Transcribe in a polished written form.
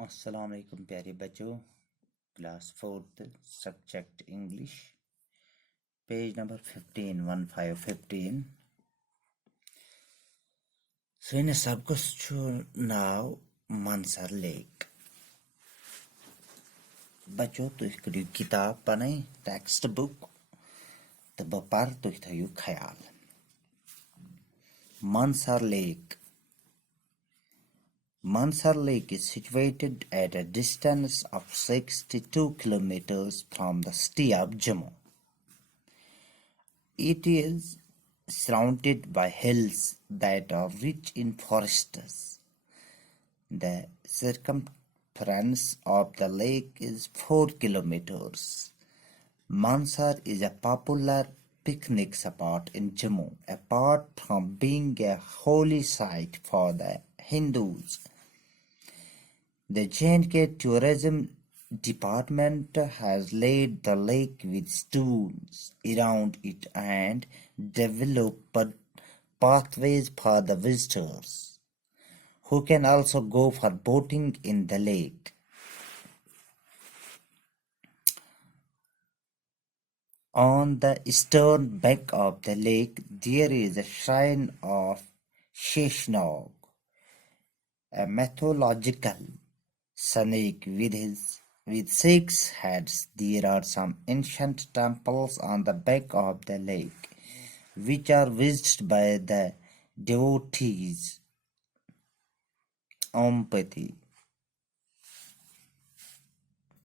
अस्सलाम वालेकुम प्यारे बच्चों। Class 4th subject English page number 15 सैन सबकस नाव मानसर लेक। बच्चों तुह करियो किताब पने टेक्स्ट बुक तो बह पर तुह थयो ख्याल। Mansar Lake. Mansar Lake is situated at a distance of 62 kilometers from the city of Jammu. It is surrounded by hills that are rich in forests. The circumference of the lake is 4 kilometers. Mansar is a popular picnic spot in Jammu. Apart from being a holy site for the Hindus, the J&K Tourism Department has laid the lake with stones around it and developed pathways for the visitors, who can also go for boating in the lake. On the eastern bank of the lake, there is a shrine of Sheshnag, a mythological snake with 6 heads. There are some ancient temples on the bank of the lake, which are visited by the devotees. Ompati.